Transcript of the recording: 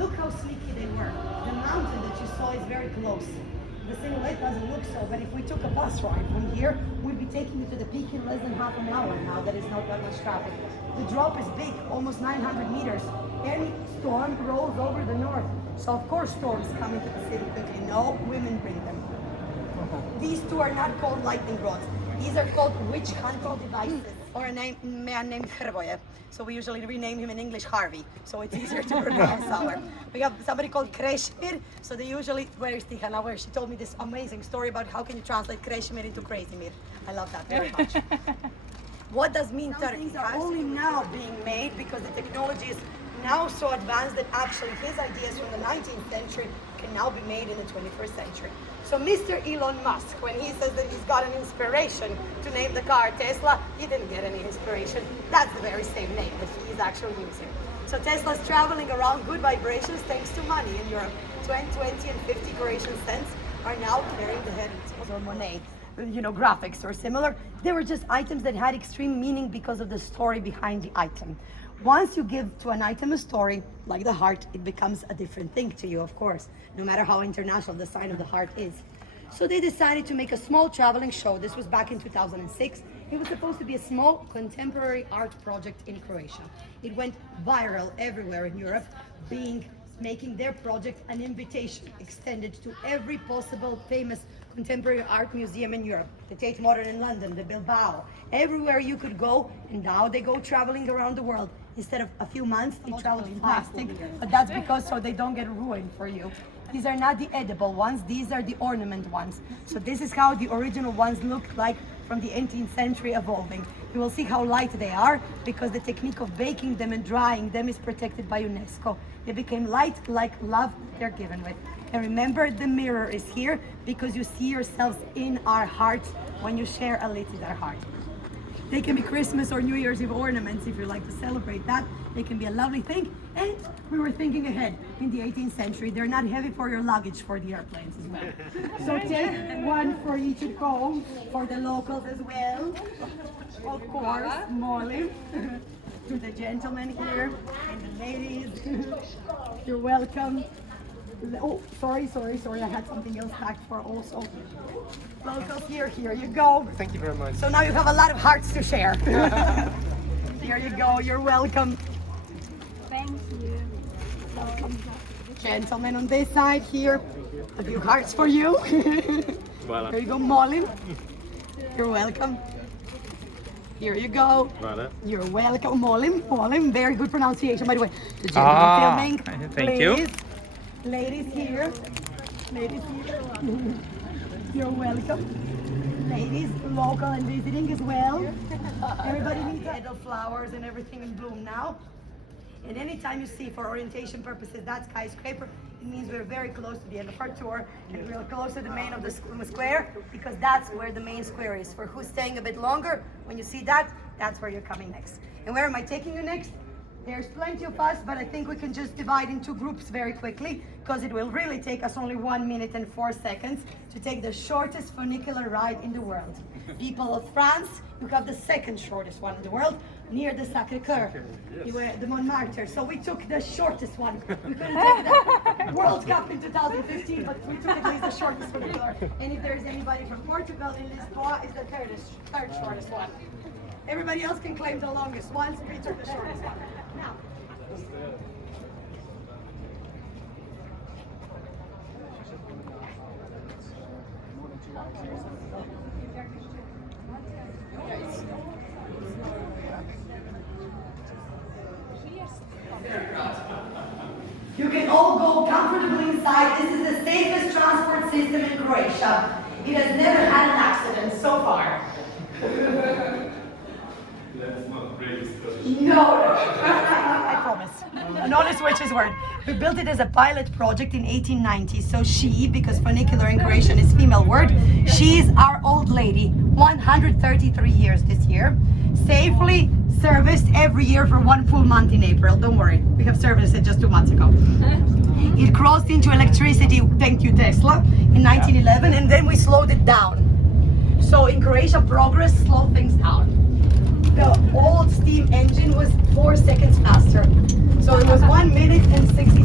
Look how sneaky they were. The mountain that you saw is very close. The silhouette doesn't look so, but if we took a bus ride from here, we'd be taking you to the peak in less than half an hour now. There is not that much traffic. The drop is big, almost 900 meters. Any storm rolls over the north. So of course storms come into the city quickly. No, women bring them. These two are not called lightning rods. These are called witch hunting devices. Or a man named Hrvoje. So we usually rename him in English Harvey. So it's easier to pronounce our. We have somebody called Krešimir. So they usually, where is Tihana? Where she told me this amazing story about how can you translate Krešimir into Crazymir. I love that very much. What does mean Turkey? Things are only now being made because the technology is now so advanced that actually his ideas from the 19th century can now be made in the 21st century. So Mr. Elon Musk, when he says that he's got an inspiration to name the car Tesla, he didn't get any inspiration. That's the very same name that he is actually using. So Tesla's traveling around good vibrations thanks to money in Europe. 20 and 50 Croatian cents are now carrying the heritage or Monet. Graphics or similar. They were just items that had extreme meaning because of the story behind the item. Once you give to an item a story, like the heart, it becomes a different thing to you, of course, no matter how international the sign of the heart is. So they decided to make a small traveling show. This was back in 2006. It was supposed to be a small contemporary art project in Croatia. It went viral everywhere in Europe, making their project an invitation extended to every possible famous contemporary art museum in Europe, the Tate Modern in London, the Bilbao, everywhere you could go, and now they go traveling around the world. Instead of a few months, they travel in plastic, but that's because so they don't get ruined for you. These are not the edible ones, these are the ornament ones. So this is how the original ones looked like from the 18th century evolving. You will see how light they are because the technique of baking them and drying them is protected by UNESCO. They became light like love they're given with. And remember, the mirror is here because you see yourselves in our hearts when you share a little heart. They can be Christmas or New Year's Eve ornaments if you like to celebrate that. They can be a lovely thing. And we were thinking ahead in the 18th century. They're not heavy for your luggage for the airplanes as well. So take one for each at home, for the locals as well. Of course, Molly. To the gentlemen here and the ladies. You're welcome. Oh, sorry, I had something else packed for also. Locals here you go. Thank you very much. So now you have a lot of hearts to share. Here you go, you're welcome. Thank you. Welcome. Gentlemen on this side here, a few hearts for you. Voilà. Here you go, Molly. You're welcome. Here you go. Voilà. You're welcome, Molly. Very good pronunciation, by the way. The gentleman filming. Thank please. you. Ladies here. You're welcome. Ladies, local and visiting as well. Everybody needs idle flowers and everything in bloom now. And anytime you see, for orientation purposes, that skyscraper, it means we're very close to the end of our tour and we're close to the main of the square because that's where the main square is. For who's staying a bit longer, when you see that, that's where you're coming next. And where am I taking you next? There's plenty of us, but I think we can just divide in two groups very quickly because it will really take us only 1 minute and 4 seconds to take the shortest funicular ride in the world. People of France, you have the second shortest one in the world, near the Sacré-Cœur, the Montmartre. So we took the shortest one. We couldn't take the World Cup in 2015, but we took at least the shortest funicular. And if there's anybody from Portugal in Lisboa, it's the third shortest one. Everybody else can claim the longest ones. We took the shortest one. Now. You can all go comfortably inside. This is the safest transport system in Croatia. It has never had an accident so far. That's not great. No, I promise. An honest witch's word. We built it as a pilot project in 1890. So she, because funicular in Croatian is female word, she's our old lady, 133 years this year, safely serviced every year for 1 full month in April. Don't worry, we have serviced it just 2 months ago. It crossed into electricity, thank you Tesla, in 1911, and then we slowed it down. So in Croatia, progress slowed things down. The old steam engine was 4 seconds faster. So it was 1 minute and 60